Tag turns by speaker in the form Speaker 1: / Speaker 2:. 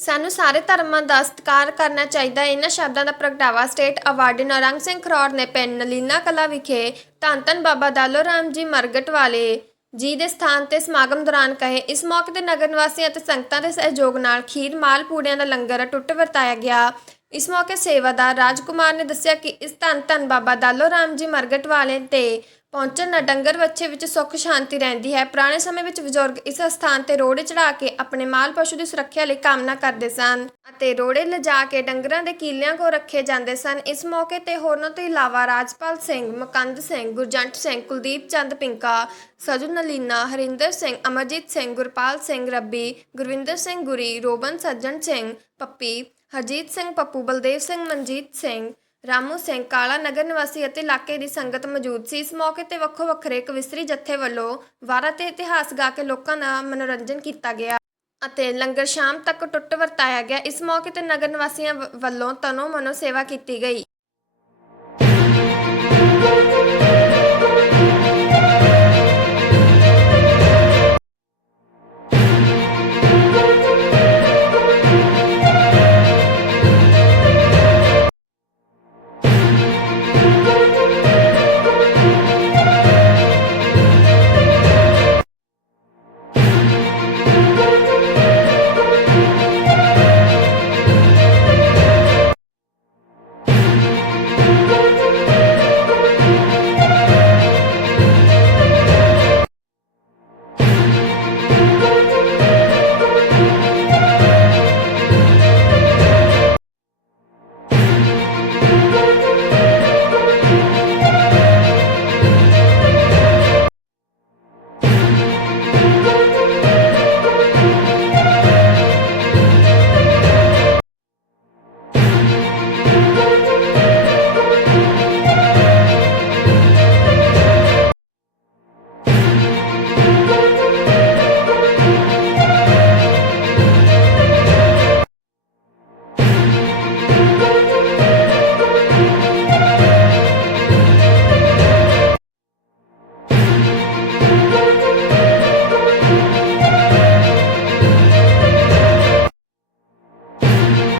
Speaker 1: ਸਾਨੂੰ ਸਾਰੇ ਧਰਮਾਂ ਦਾ ਸਤਿਕਾਰ ਕਰਨਾ ਚਾਹੀਦਾ। ਹੈ ਇਹਨਾਂ ਸ਼ਬਦਾਂ ਦਾ ਪ੍ਰਗਟਾਵਾ ਸਟੇਟ ਅਵਾਰਡੀ ਨੌਰੰਗ ਸਿੰਘ ਖਰੋੜ ਨੇ ਪਿੰਡ ਨਲੀਨਾ ਕਲਾ ਵਿਖੇ ਧੰਨ ਧੰਨ ਬਾਬਾ ਦਾਲੋ ਰਾਮ ਜੀ ਮਰਗਟ ਵਾਲੇ ਜੀ ਦੇ ਸਥਾਨ ਤੇ ਸਮਾਗਮ ਦੌਰਾਨ ਕਹੇ। ਇਸ ਮੌਕੇ ਤੇ ਨਗਰ ਨਿਵਾਸੀਆਂ ਅਤੇ ਸੰਗਤਾਂ ਦੇ ਸਹਿਯੋਗ ਨਾਲ ਖੀਰ ਮਾਲ ਪੂੜਿਆਂ ਦਾ ਲੰਗਰ ਟੁੱਟ ਵਰਤਾਇਆ ਗਿਆ। ਇਸ ਮੌਕੇ ਸੇਵਾਦਾਰ ਰਾਜਕੁਮਾਰ ਨੇ ਦੱਸਿਆ ਕਿ ਇਸ ਧੰਨ ਧੰਨ ਬਾਬਾ ਦਾਲੋ ਰਾਮ ਜੀ ਮਰਗਟ ਵਾਲੇ ਤੇ ਪਹੁੰਚਣ ਨਾਲ ਡੰਗਰ ਵੱਛੇ ਵਿੱਚ ਸੁੱਖ, ਸ਼ਾਂਤੀ ਰਹਿੰਦੀ ਹੈ। ਪੁਰਾਣੇ ਸਮੇਂ ਵਿੱਚ ਬਜ਼ੁਰਗ ਇਸ ਸਥਾਨ ਤੇ ਰੋੜੇ ਚੜਾ ਕੇ ਆਪਣੇ ਮਾਲ ਪਸ਼ੂ ਦੀ ਸੁਰੱਖਿਆ ਲਈ ਕਾਮਨਾ ਕਰਦੇ ਸਨ ਅਤੇ ਰੋੜੇ ਲਿਜਾ ਕੇ ਡੰਗਰਾਂ ਦੇ ਕੀਲਿਆਂ ਕੋ ਰੱਖੇ ਜਾਂਦੇ ਸਨ। ਇਸ ਮੌਕੇ ਤੇ ਹੋਰਨਾਂ ਤੋਂ ਇਲਾਵਾ ਰਾਜਪਾਲ ਸਿੰਘ, ਮਕੰਦ ਸਿੰਘ, ਗੁਰਜੰਟ ਸਿੰਘ, ਕੁਲਦੀਪ ਚੰਦ ਪਿੰਕਾ ਸਜੂ ਨਲੀਨਾ ਹਰਿੰਦਰ ਸਿੰਘ, ਅਮਰਜੀਤ ਸਿੰਘ, ਗੁਰਪਾਲ ਸਿੰਘ ਰੱਬੀ, ਗੁਰਵਿੰਦਰ ਸਿੰਘ ਗੁਰੀ, ਰੋਬਨ ਸੱਜਣ ਸਿੰਘ ਪੱਪੀ, ਹਰਜੀਤ ਸਿੰਘ ਪੱਪੂ, ਬਲਦੇਵ ਸਿੰਘ ਮਨਜੀਤ ਸਿੰਘ ਰਾਮੂ ਸਿੰਘ ਕਾਲਾ ਨਗਰ ਨਿਵਾਸੀ ਅਤੇ ਇਲਾਕੇ ਦੀ ਸੰਗਤ ਮੌਜੂਦ ਸੀ। ਇਸ ਮੌਕੇ ਤੇ ਵੱਖੋ ਵੱਖਰੇ ਕਵਿਸਤਰੀ ਜੱਥੇ ਵੱਲੋਂ ਵਾਰਾਂ ਤੇ ਇਤਿਹਾਸ ਗਾ ਕੇ ਲੋਕਾਂ ਦਾ ਮਨੋਰੰਜਨ ਕੀਤਾ ਗਿਆ ਅਤੇ ਲੰਗਰ ਸ਼ਾਮ ਤੱਕ ਟੁੱਟ ਵਰਤਾਇਆ ਗਿਆ। ਇਸ ਮੌਕੇ ਤੇ ਨਗਰ ਨਿਵਾਸੀਆਂ ਵ- ਵੱਲੋਂ ਤਨੋ ਮਨੋ ਸੇਵਾ ਕੀਤੀ ਗਈ।